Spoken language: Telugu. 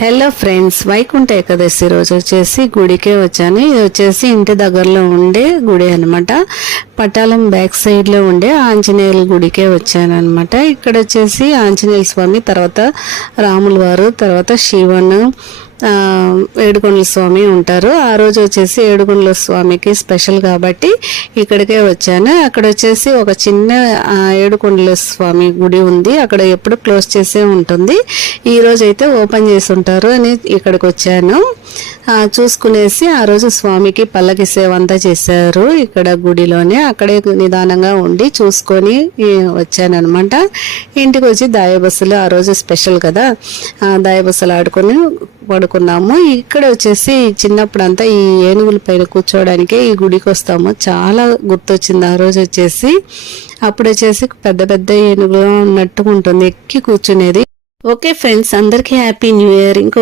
హలో ఫ్రెండ్స్, వైకుంఠ ఏకాదశి రోజు వచ్చేసి గుడికే వచ్చాను. ఇది వచ్చేసి ఇంటి దగ్గరలో ఉండే గుడి అనమాట. పట్టాలం బ్యాక్ సైడ్ లో ఉండే ఆంజనేయుల గుడికే వచ్చాను అనమాట. ఇక్కడ వచ్చేసి ఆంజనేయ స్వామి, తర్వాత రాముల వారు, తర్వాత శివను, ఏడుకొండల స్వామి ఉంటారు. ఆ రోజు వచ్చేసి ఏడుకొండల స్వామికి స్పెషల్ కాబట్టి ఇక్కడికే వచ్చాను. అక్కడ వచ్చేసి ఒక చిన్న ఏడుకొండల స్వామి గుడి ఉంది, అక్కడ ఎప్పుడు క్లోజ్ చేసే ఉంటుంది. ఈ రోజు అయితే ఓపెన్ చేసి ఉంటారు అని ఇక్కడికి వచ్చాను. చూసుకునేసి ఆ రోజు స్వామికి పల్లకి సేవ అంతా చేశారు ఇక్కడ గుడిలోనే. అక్కడే నిదానంగా ఉండి చూసుకొని వచ్చాను అనమాట. ఇంటికి వచ్చి దాయబస్సులు ఆ రోజు స్పెషల్ కదా, దాయబస్సులు ఆడుకొని పడుకున్నాము. ఇక్కడ వచ్చేసి చిన్నప్పుడంతా ఈ ఏనుగుల పైన కూర్చోవడానికే ఈ గుడికి వస్తాము. చాలా గుర్తొచ్చింది ఆ రోజు వచ్చేసి. అప్పుడు వచ్చేసి పెద్ద పెద్ద ఏనుగులు ఉన్నట్టుగా ఉంటుంది, ఎక్కి కూర్చునేది. ఓకే ఫ్రెండ్స్, అందరికీ హ్యాపీ న్యూ ఇయర్. ఇంకో